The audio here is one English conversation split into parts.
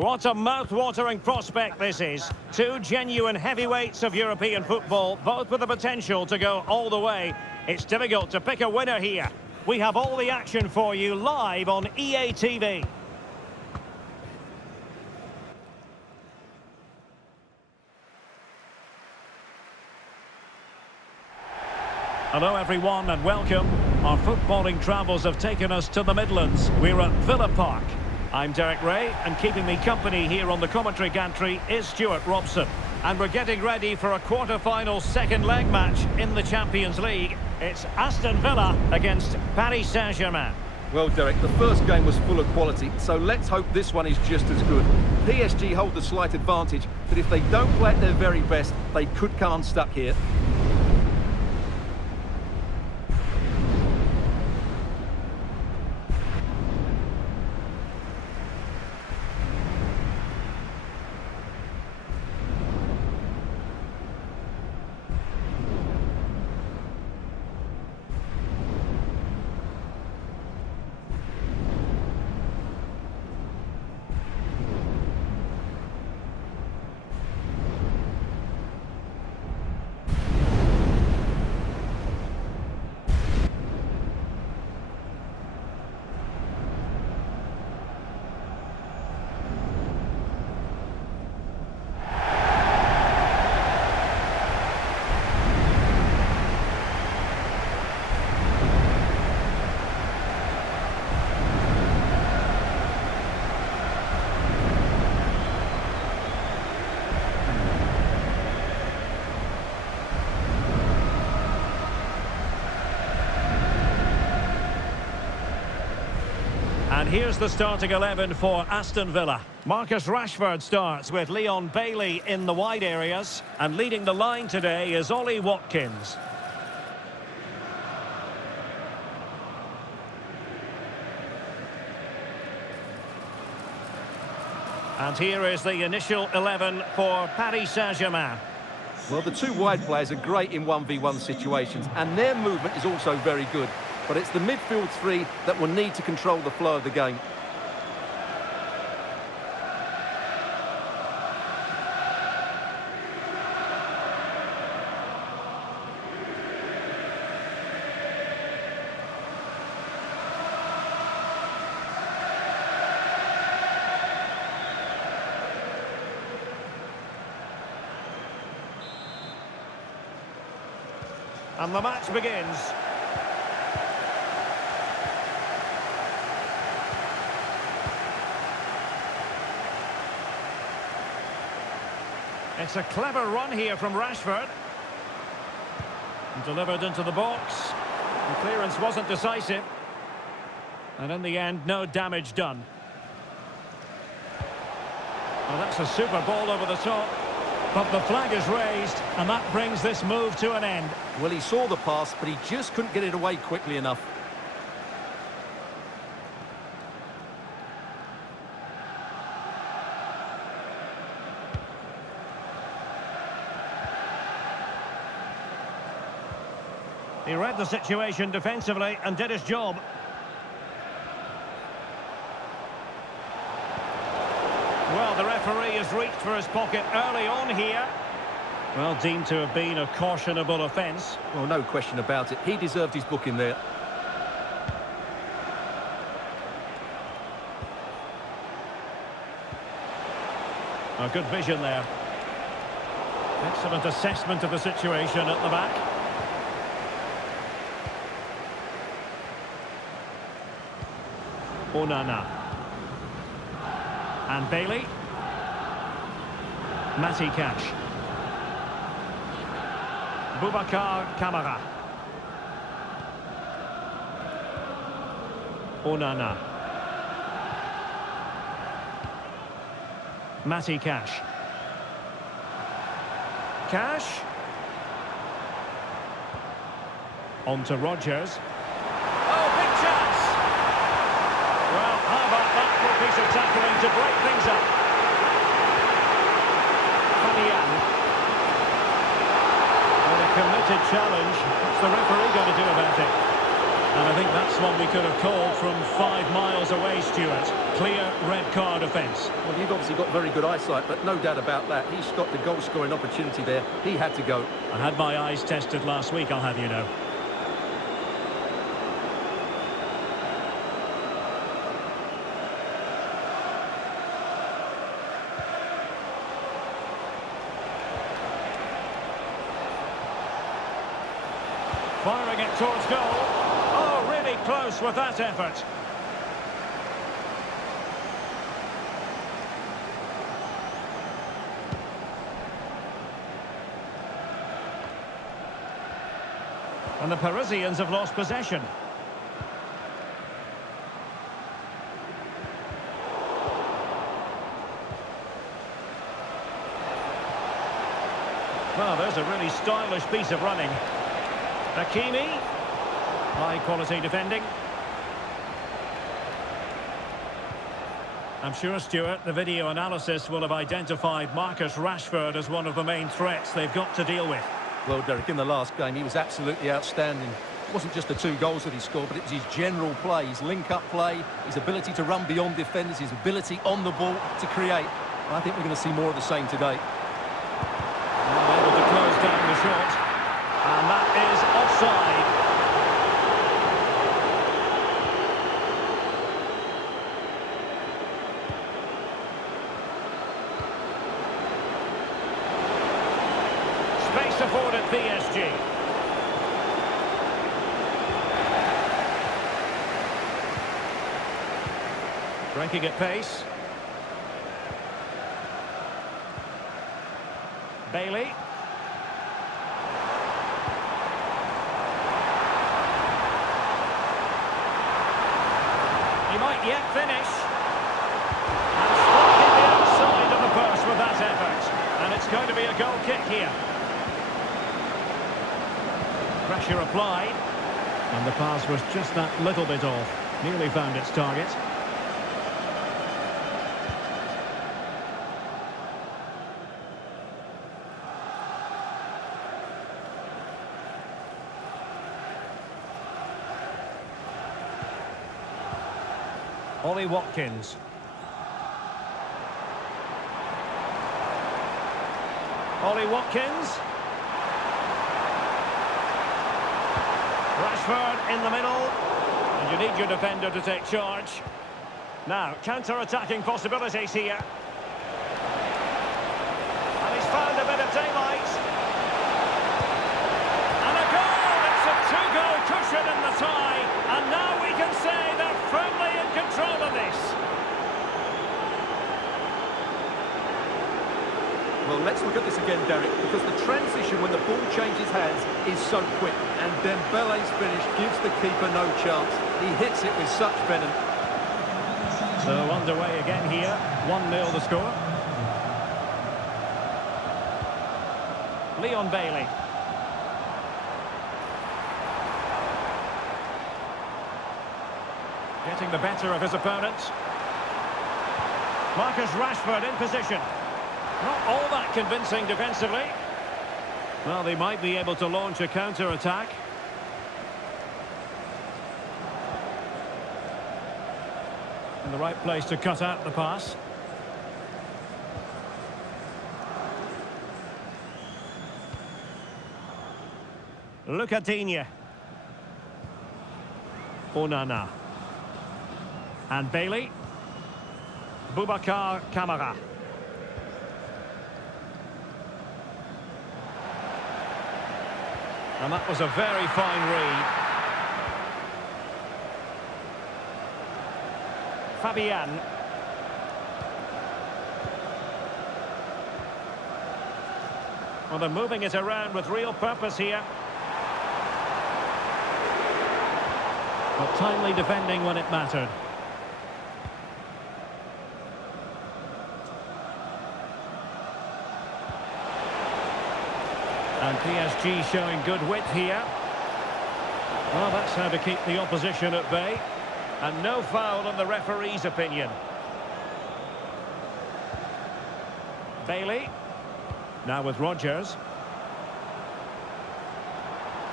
What a mouth-watering prospect this is. Two genuine heavyweights of European football, both with the potential to go all the way. It's difficult to pick a winner here. We have all the action for you live on EA TV. Hello everyone and welcome. Our footballing travels have taken us to the Midlands. We're at Villa Park. I'm Derek Ray, and keeping me company here on the commentary gantry is Stuart Robson. And we're getting ready for a quarter-final second leg match in the Champions League. It's Aston Villa against Paris Saint-Germain. Well, Derek, the first game was full of quality, so let's hope this one is just as good. PSG hold the slight advantage, but if they don't play at their very best, they could come unstuck here. And here's the starting 11 for Aston Villa. Marcus Rashford starts with Leon Bailey in the wide areas. And leading the line today is Ollie Watkins. And here is the initial 11 for Paris Saint-Germain. Well, the two wide players are great in 1v1 situations, and their movement is also very good. But it's the midfield three that will need to control the flow of the game. And the match begins. It's a clever run here from Rashford. And delivered into the box. The clearance wasn't decisive. And in the end, no damage done. Well, that's a super ball over the top. But the flag is raised, and that brings this move to an end. Well, he saw the pass, but he just couldn't get it away quickly enough. He read the situation defensively and did his job. Well, the referee has reached for his pocket early on here. Well, deemed to have been a cautionable offence. Well, no question about it. He deserved his booking there. A good vision there. Excellent assessment of the situation at the back. Onana. And Bailey. Matty Cash. Boubacar Kamara. Onana. Matty Cash. Cash. On to Rodgers. Piece of tackling to break things up. With a committed challenge. What's the referee going to do about it? And I think that's one we could have called from 5 miles away, Stuart. Clear red card offence. Well, you've obviously got very good eyesight, but no doubt about that. He stopped the goal-scoring opportunity there. He had to go. I had my eyes tested last week, I'll have you know. Firing it towards goal. Oh, really close with that effort. And the Parisians have lost possession. Well, there's a really stylish piece of running. Hakimi, high quality defending. I'm sure, Stuart, the video analysis will have identified Marcus Rashford as one of the main threats they've got to deal with. Well, Derek, in the last game, he was absolutely outstanding. It wasn't just the 2 goals that he scored, but it was his general play, his link-up play, his ability to run beyond defenders, his ability on the ball to create. And I think we're going to see more of the same today. And able to close down the shot. And that is offside. Space afforded PSG. Breaking at pace. Bailey. He might yet finish. And striking the outside of the post with that effort. And it's going to be a goal kick here. Pressure applied. And the pass was just that little bit off. Nearly found its target. Ollie Watkins. Ollie Watkins. Rashford in the middle. And you need your defender to take charge. Now, counter-attacking possibilities here. And he's found a bit of daylight. And a goal! It's a 2-goal cushion in the tie. And now we can say they're firmly in control of this. Well, let's look at this again, Derek, because the transition when the ball changes hands is so quick. And Dembele's finish gives the keeper no chance. He hits it with such venom. So underway again here. 1-0 the score. Leon Bailey. Getting the better of his opponent. Marcus Rashford in position. Not all that convincing defensively. Well, they might be able to launch a counter-attack. In the right place to cut out the pass. Lucadinha. Onana. And Bailey. Boubacar Kamara. And that was a very fine read. Fabian. Well, they're moving it around with real purpose here. But timely defending when it mattered. And PSG showing good width here. Well, that's how to keep the opposition at bay. And no foul in the referee's opinion. Bailey. Now with Rodgers.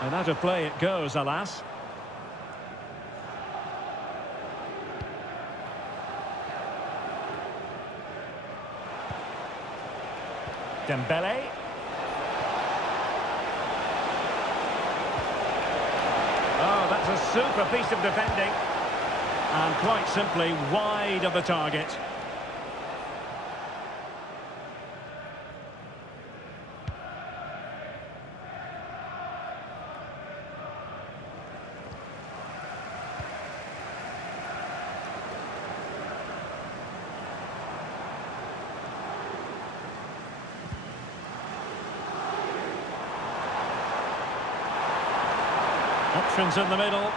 And out of play it goes, alas. Dembele. Oh, that's a super piece of defending. And quite simply wide of the target. Options in the middle.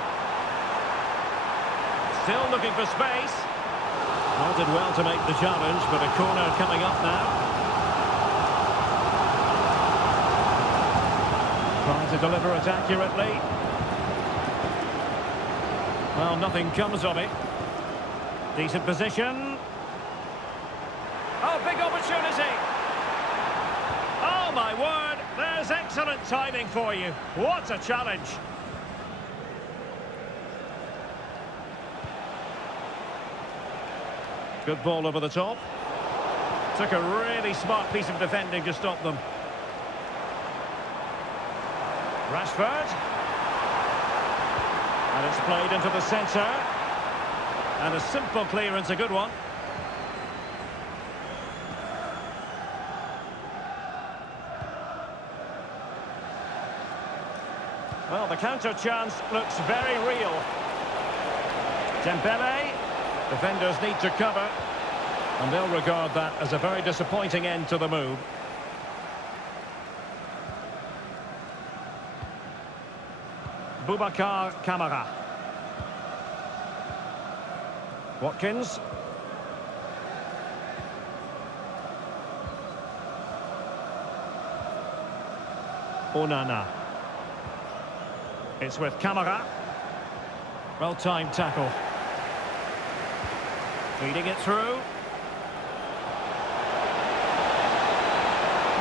Still looking for space. Well, did well to make the challenge, but a corner coming up now. Trying to deliver it accurately. Well, nothing comes of it. Decent position. Oh, big opportunity. Oh, my word. There's excellent timing for you. What a challenge. Good ball over the top. Took a really smart piece of defending to stop them. Rashford. And it's played into the centre. And a simple clearance, a good one. Well, the counter chance looks very real. Dembele. Defenders need to cover, and they'll regard that as a very disappointing end to the move. Boubacar Kamara. Watkins. Onana. It's with Kamara. Well-timed tackle. Feeding it through.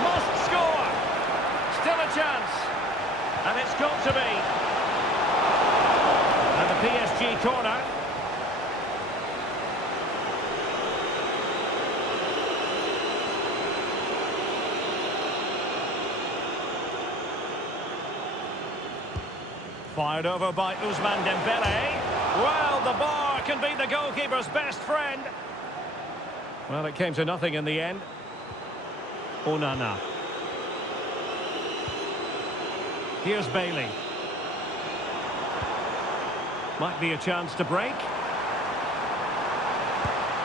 Must score! Still a chance. And it's got to be. And the PSG corner. Fired over by Ousmane Dembele. Well, the bar can be the goalkeeper's best friend. Well, it came to nothing in the end. Onana. Here's Bailey. Might be a chance to break.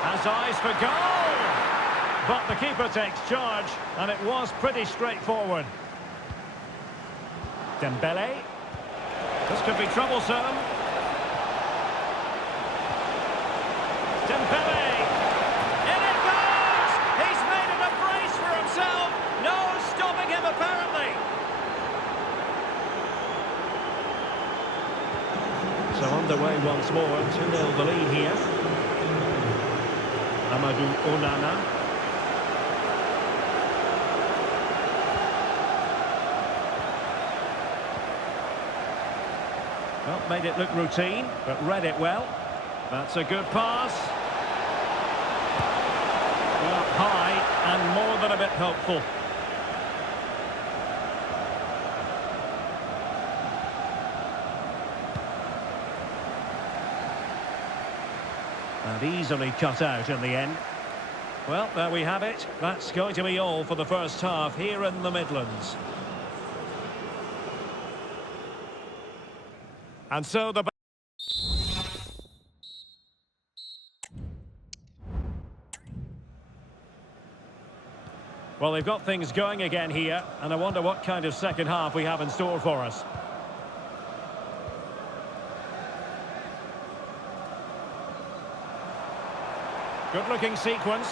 Has eyes for goal! But the keeper takes charge, and it was pretty straightforward. Dembele. This could be troublesome. Dembele! In it goes! He's made it a brace for himself! No stopping him, apparently! So underway once more, 2-0 the lead here. Amadou Onana. Well, made it look routine, but read it well. That's a good pass. Well, high and more than a bit hopeful. And easily cut out in the end. Well, there we have it. That's going to be all for the first half here in the Midlands. And so the... Well, they've got things going again here, and I wonder what kind of second half we have in store for us. Good-looking sequence.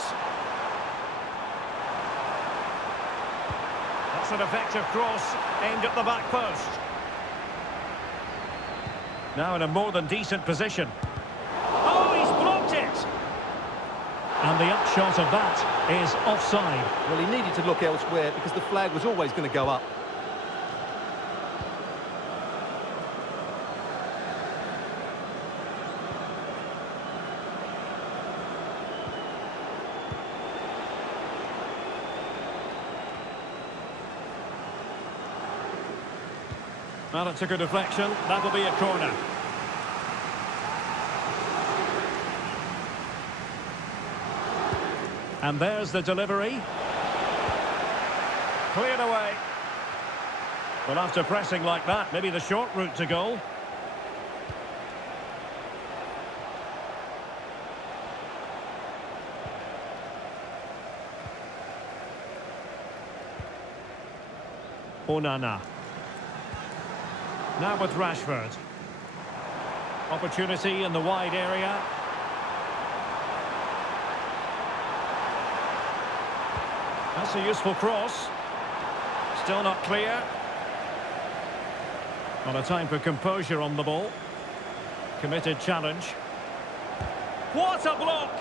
That's an effective cross aimed at the back post. Now in a more than decent position. Oh, he's blocked it! And the upshot of that is offside. Well, he needed to look elsewhere because the flag was always going to go up. Well, it took a deflection. That'll be a corner. And there's the delivery. Cleared away. Well, after pressing like that, maybe the short route to goal. Onana. Now with Rashford. Opportunity in the wide area. That's a useful cross. Still not clear. Not a time for composure on the ball. Committed challenge. What a block!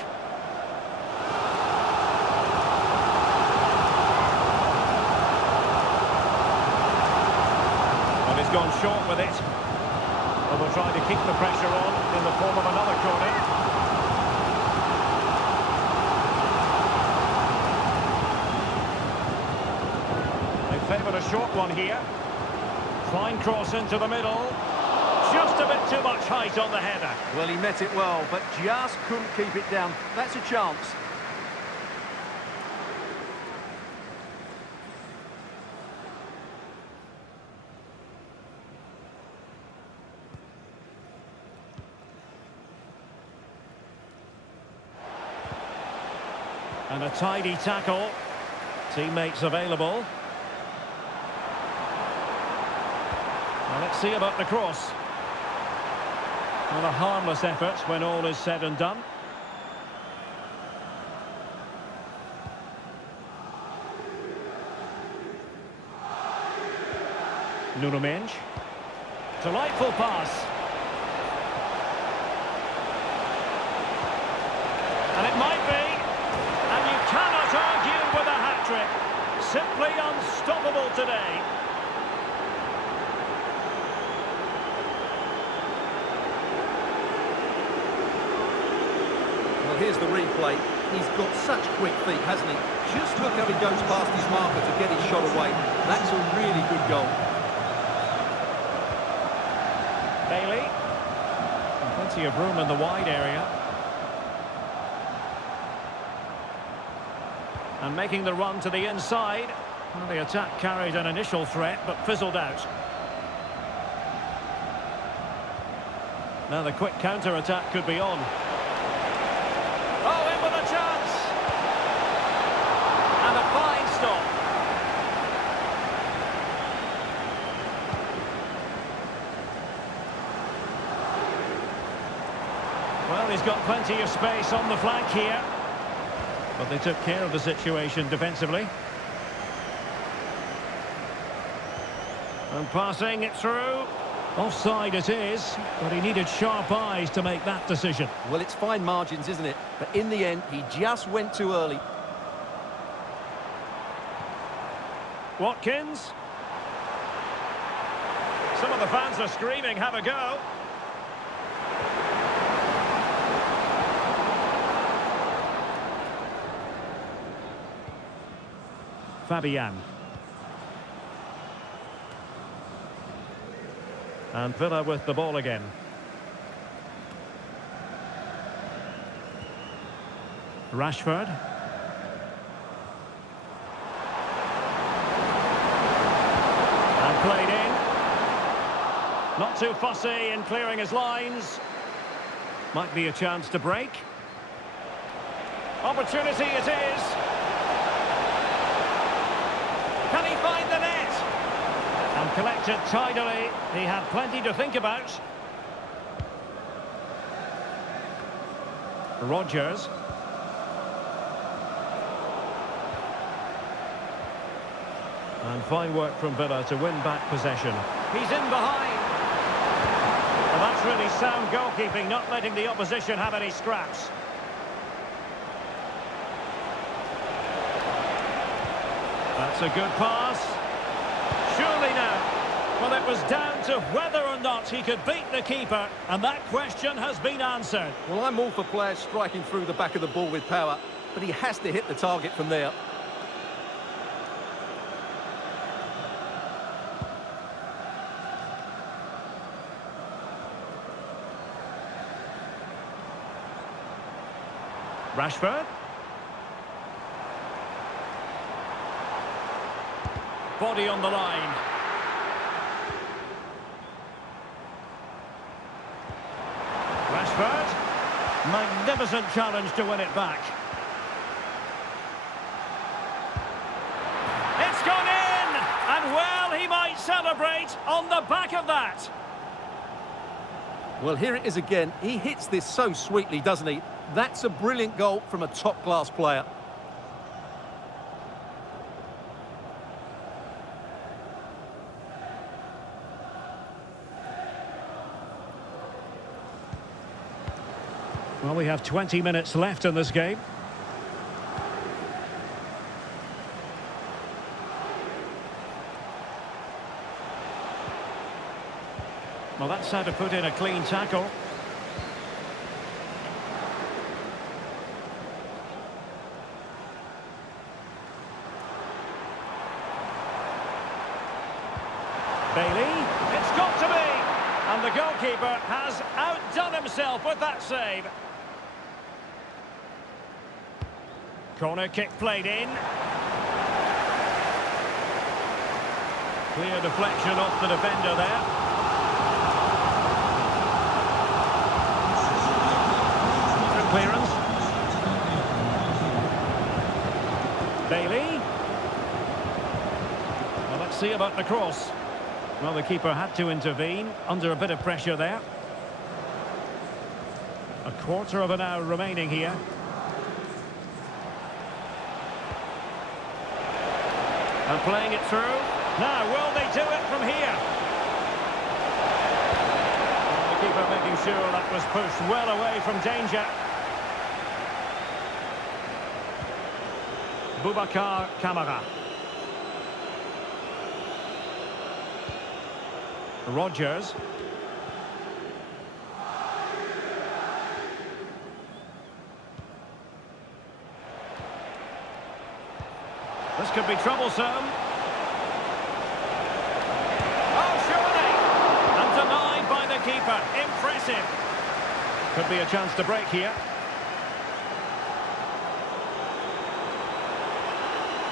Well, he's gone short with it. Well, they'll try to keep the pressure on in the form of another corner. Favoured a short one here. Fine cross into the middle. Just a bit too much height on the header. Well, he met it well, but just couldn't keep it down. That's a chance. And a tidy tackle. Teammates available. Well, let's see about the cross. Well, a harmless effort when all is said and done. Nuno Mendes. Delightful pass. And it might be. And you cannot argue with a hat-trick. Simply unstoppable today. Here's the replay. He's got such quick feet, hasn't he? Just look how he goes past his marker to get his shot away. That's a really good goal. Bailey. And plenty of room in the wide area. And making the run to the inside. Well, the attack carried an initial threat, but fizzled out. Now the quick counter-attack could be on. Oh, in with a chance! And a fine stop. Well, he's got plenty of space on the flank here. But they took care of the situation defensively. And passing it through. Offside it is, but he needed sharp eyes to make that decision. Well, it's fine margins, isn't it? But in the end, he just went too early. Watkins. Some of the fans are screaming, have a go. Fabian. And Villa with the ball again. Rashford. And played in. Not too fussy in clearing his lines. Might be a chance to break. Opportunity it is. Can he find the net? And collected tidily. He had plenty to think about. Rodgers. And fine work from Villa to win back possession. He's in behind. Well, that's really sound goalkeeping, not letting the opposition have any scraps. That's a good pass. Surely now. Well, it was down to whether or not he could beat the keeper, and that question has been answered. Well, I'm all for players striking through the back of the ball with power, but he has to hit the target from there. Rashford. Body on the line. Rashford. Magnificent challenge to win it back. It's gone in! And well, he might celebrate on the back of that. Well, here it is again. He hits this so sweetly, doesn't he? That's a brilliant goal from a top-class player. Well, we have 20 minutes left in this game. Well, that's how to put in a clean tackle. Bailey, it's got to be! And the goalkeeper has outdone himself with that save. Corner kick played in. Clear deflection off the defender there. Clearance. Bailey. Well, let's see about the cross. Well, the keeper had to intervene under a bit of pressure there. A quarter of an hour remaining here. And playing it through. Now, will they do it from here? And the keeper making sure that was pushed well away from danger. Boubacar Kamara. Rodgers. This could be troublesome. Oh, surely! And denied by the keeper. Impressive. Could be a chance to break here.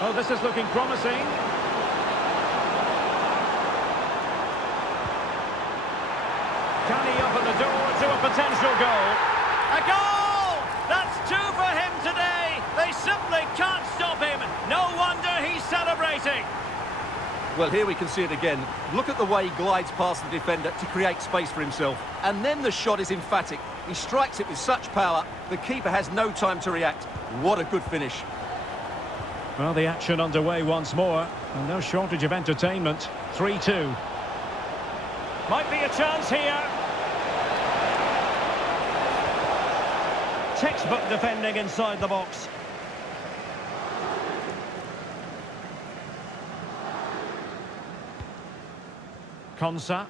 Oh, this is looking promising. Can he open the door to a potential goal? A goal! That's two for him today. They simply can't stop him. No wonder he's celebrating. Well, here we can see it again. Look at the way he glides past the defender to create space for himself. And then the shot is emphatic. He strikes it with such power, the keeper has no time to react. What a good finish. Well, the action underway once more. And no shortage of entertainment. 3-2. Might be a chance here. Textbook defending inside the box. Konsa.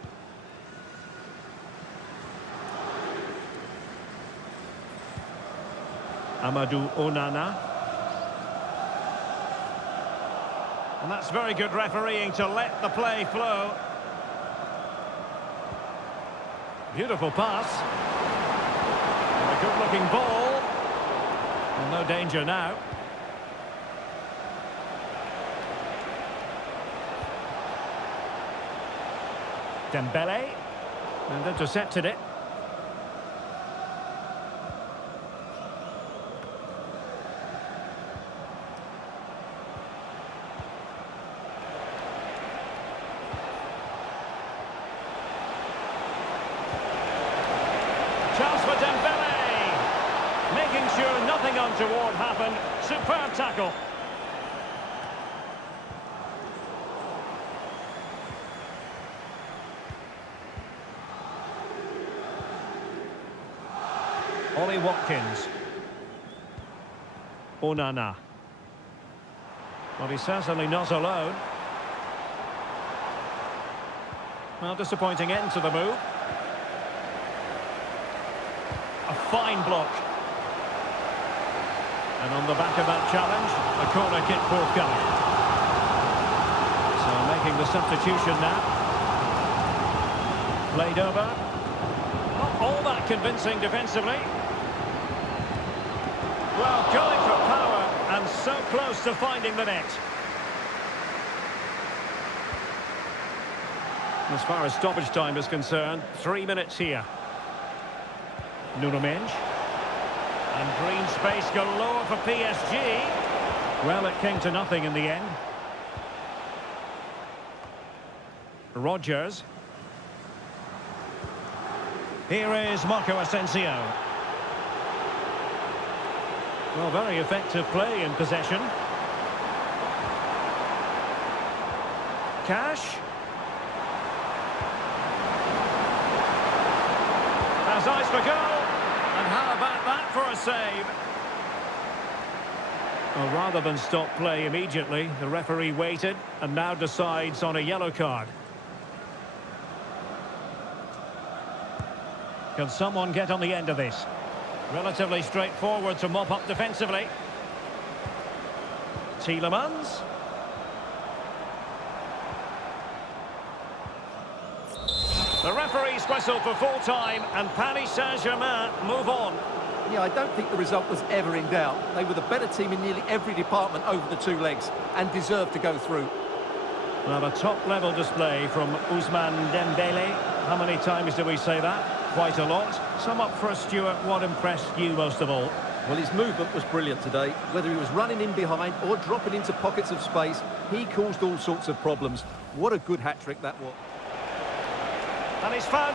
Amadou Onana. And that's very good refereeing to let the play flow. Beautiful pass. And a good-looking ball. Well, no danger now. Dembele. And intercepted it. Chance for Dembele. Making sure nothing untoward happened. Superb tackle. Ollie Watkins. Onana. Well, he's certainly not alone. Well, disappointing end to the move. A fine block. And on the back of that challenge, a corner kick forthcoming. So making the substitution now. Played over. Not all that convincing defensively. Well, going for power and so close to finding the net. As far as stoppage time is concerned, 3 minutes here. Nuno Mendes. And green space galore for PSG. Well, it came to nothing in the end. Rodgers. Here is Marco Asensio. Well, very effective play in possession. Cash. Has eyes for goal. And how about that for a save? Well, rather than stop play immediately, the referee waited and now decides on a yellow card. Can someone get on the end of this? Relatively straightforward to mop up defensively. Tielemans. The referee's whistle for full time, and Paris Saint-Germain move on. Yeah, I don't think the result was ever in doubt. They were the better team in nearly every department over the two legs and deserved to go through. Well, a top-level display from Ousmane Dembele. How many times do we say that? Quite a lot. Sum up for us, Stuart. What impressed you most of all? Well, his movement was brilliant today. Whether he was running in behind or dropping into pockets of space, he caused all sorts of problems. What a good hat-trick that was. And he's found